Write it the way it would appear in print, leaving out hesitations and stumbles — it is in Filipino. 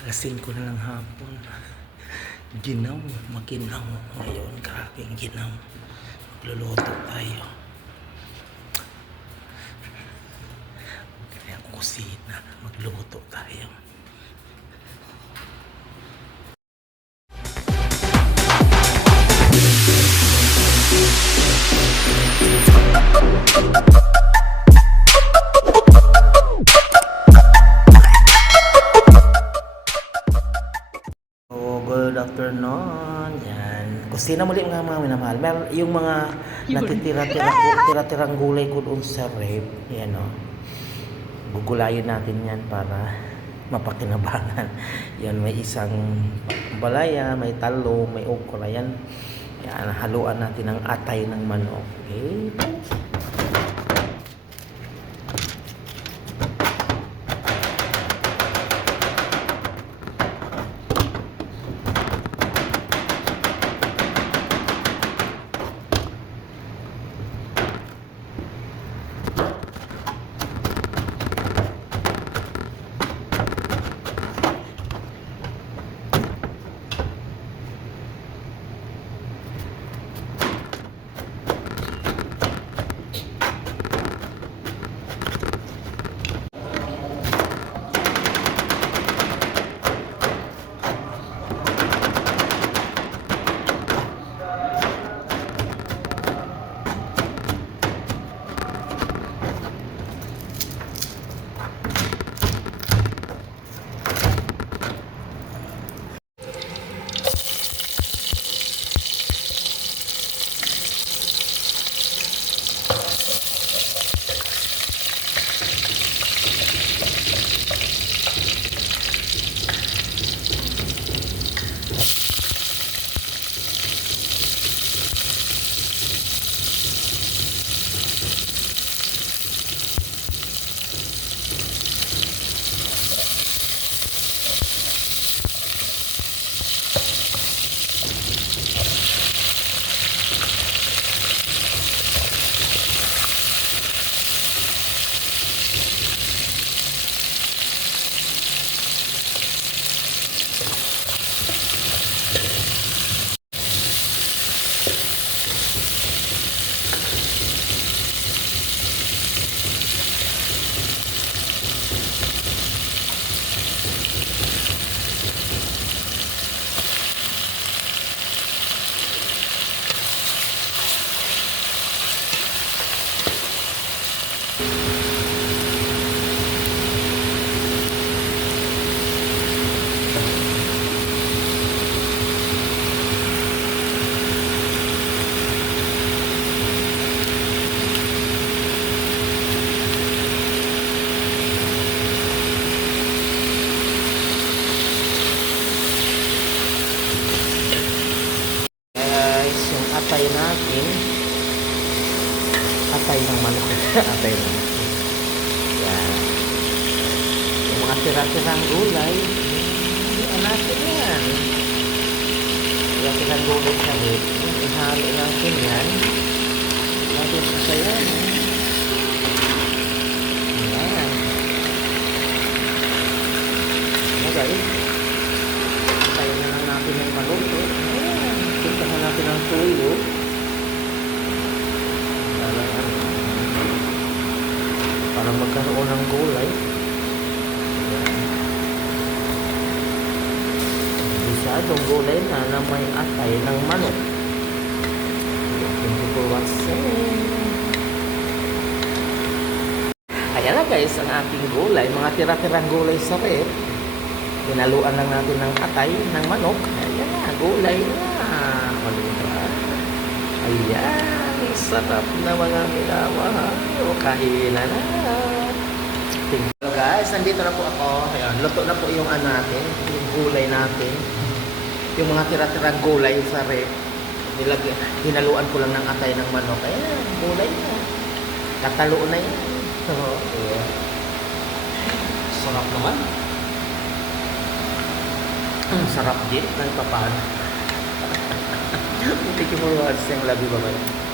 Alas 5 na lang hapon. Ginaw, maginaw. Ngayon, grabe ang ginaw. Magluluto tayo. Kaya ang kusina, magluto tayo. Good afternoon. Yan. Kusina muli mga minamahal. Meron yung mga natitira-tirang gulay ko doon sa rep. Yan o. Gugulayin natin yan para mapakinabangan. Yan, may isang balaya, may talong, may okra. Yan. Yan, haluan natin ng atay ng manok. Okay. Atay natin, atay ng manok. Atay ng manok. Yan. Yung mga tira-tirang gulay, yan natin yan. Tira-tirang gulay sa rin. Ihalo natin yan. Natin sa sayan. Yan. Ano guys? Tayo na lang natin yung maluto. Ayan. Puntahan natin ang tuyo. Para magkaroon ng gulay. Bisadong gulay na may atay ng manok. Ayan na guys, ang ating gulay. Mga tira-tirang gulay sa rep. Pinaluan lang natin ng atay ng manok. Ayan na, gulay na. Ayan, sarap na mga minamahal. Kainan na. Hello guys, nandito na po ako. Ayan, luto na po yung natin, yung gulay natin. Yung mga tira-tirang gulay sa rep. Hinaluan ko lang ng atay ng manok. Ayan, gulay na. Katalo na yan. Ayan. Sarap naman. Sarap din. Nagpapan. Thank you for watching. Love you. Bye-bye.